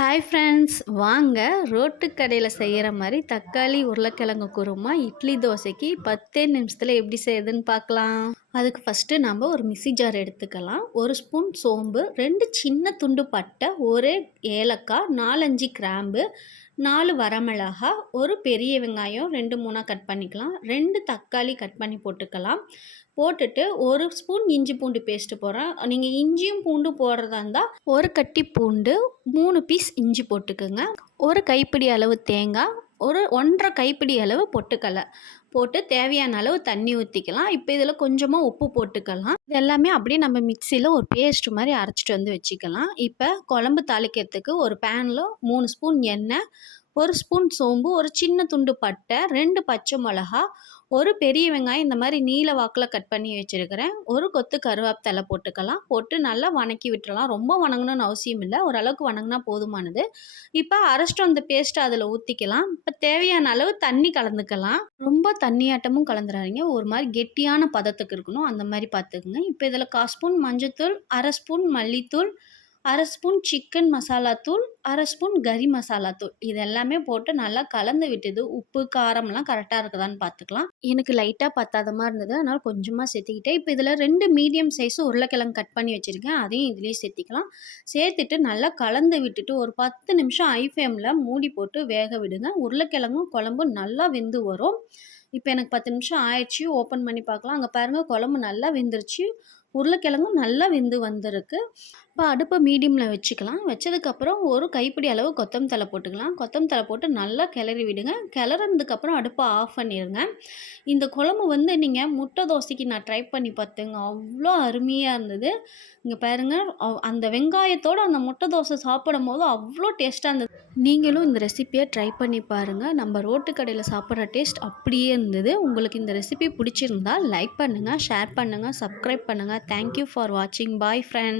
Hi friends, வாங்க road கடையில் செய்கிற மாதிரி தக்காளி உருளைக்கிழங்கு குருமா இட்லி தோசைக்கு 10 நிமிஷத்தில் எப்படி செய்யுதுன்னு பார்க்கலாம். அதுக்கு ஃபஸ்ட்டு நம்ம ஒரு மிக்ஸி ஜார் எடுத்துக்கலாம். 1 ஸ்பூன் சோம்பு, 2 சின்ன துண்டு பட்டை, 1 ஏலக்காய், 4-5 கிராம்பு, 4 வரமிளகா, ஒரு பெரிய வெங்காயம் 2-3 கட் பண்ணிக்கலாம், 2 தக்காளி கட் பண்ணி போட்டுக்கலாம். போட்டுட்டு 1 ஸ்பூன் இஞ்சி பூண்டு பேஸ்ட்டு போடுறேன். நீங்கள் இஞ்சியும் பூண்டு போடுறதா இருந்தால் 1 கட்டி பூண்டு, 3 பீஸ் இஞ்சி போட்டுக்கோங்க. 1 கைப்பிடி அளவு தேங்காய், 1.5 கைப்பிடி அளவு பொட்டுக்கடலை போட்டு தேவையான அளவு தண்ணி ஊற்றிக்கலாம். இப்போ இதில் கொஞ்சமாக உப்பு போட்டுக்கலாம். இது எல்லாமே அப்படியே நம்ம மிக்சியில் ஒரு பேஸ்ட் மாதிரி அரைச்சிட்டு வந்து வச்சுக்கலாம். இப்போ குழம்பு தாளிக்கிறதுக்கு ஒரு பேனில் 3 ஸ்பூன் எண்ணெய், 1 ஸ்பூன் சோம்பு, ஒரு சின்ன துண்டு பட்டை, 2 பச்சை மிளகா, ஒரு பெரிய வெங்காயம் இந்த மாதிரி நீல வாக்கில் கட் பண்ணி வச்சுருக்கிறேன், ஒரு கொத்து கருவேப்பிலை போட்டுக்கலாம். போட்டு நல்லா வணக்கி விட்டுறலாம். ரொம்ப வணங்கணும்னு அவசியம் இல்லை, ஓரளவுக்கு வணங்கினா போதுமானது. இப்போ அரைச்சிட்டு அந்த பேஸ்ட்டை அதில் ஊற்றிக்கலாம். இப்போ தேவையான அளவு தண்ணி கலந்துக்கலாம். ரொம்ப தண்ணியாட்டமும் கலந்துடாதீங்க, ஒரு மாதிரி கெட்டியான பதத்துக்கு இருக்கணும், அந்த மாதிரி பார்த்துக்குங்க. இப்போ இதில் 1/4 ஸ்பூன் மஞ்சத்தூள், 1/2 ஸ்பூன் மல்லித்தூள், 1/2 ஸ்பூன் சிக்கன் மசாலா தூள், 1/2 ஸ்பூன் கறி மசாலா தூள், இது எல்லாமே போட்டு நல்லா கலந்து விட்டுது. உப்பு காரம்லாம் கரெக்டாக இருக்குதான்னு பார்த்துக்கலாம். எனக்கு லைட்டாக பத்தாத மாதிரி இருந்தது, அதனால் கொஞ்சமாக சேர்த்துக்கிட்டேன். இப்போ இதில் 2 மீடியம் சைஸ் உருளைக்கிழங்கு கட் பண்ணி வச்சுருக்கேன், அதையும் இதிலே சேர்த்திக்கலாம். சேர்த்துட்டு நல்லா கலந்து விட்டுட்டு ஒரு 10 நிமிஷம் ஹை ஃப்ளேமில் மூடி போட்டு வேக விடுங்க. உருளைக்கிழங்கும் குழம்பும் நல்லா வெந்து வரும். இப்போ எனக்கு 10 நிமிஷம் ஆயிடுச்சு. ஓப்பன் பண்ணி பார்க்கலாம். அங்கே பாருங்கள், குழம்பு நல்லா வெந்துருச்சு, உருளைக்கிழங்கும் நல்லா வெந்து வந்திருக்கு. இப்போ அடுப்பை மீடியமில் வச்சுக்கலாம். வச்சதுக்கப்புறம் ஒரு கைப்பிடி அளவு கொத்தமல்லி தழை போட்டுக்கலாம். கொத்தமல்லி தழை போட்டு நல்லா கிளறி விடுங்க. கிளறினதுக்கப்புறம் அடுப்பை ஆஃப் பண்ணிடுங்க. இந்த குழம்பு வந்து நீங்கள் முட்டை தோசைக்கு நான் ட்ரை பண்ணி பார்த்தேங்க, அவ்வளோ அருமையாக இருந்தது. இங்கே பாருங்கள், அந்த வெங்காயத்தோடு அந்த முட்டை தோசை சாப்பிடும் போது அவ்வளோ டேஸ்ட்டாக இருந்தது. நீங்களும் இந்த ரெசிப்பியை ட்ரை பண்ணி பாருங்கள். நம்ம ரோட்டு கடையில் சாப்பிட்ற டேஸ்ட் அப்படியே இருந்தது. உங்களுக்கு இந்த ரெசிபி பிடிச்சிருந்தால் லைக் பண்ணுங்கள், ஷேர் பண்ணுங்கள், சப்ஸ்கிரைப் பண்ணுங்கள். தேங்க்யூ ஃபார் வாட்சிங். பாய் ஃப்ரெண்ட்.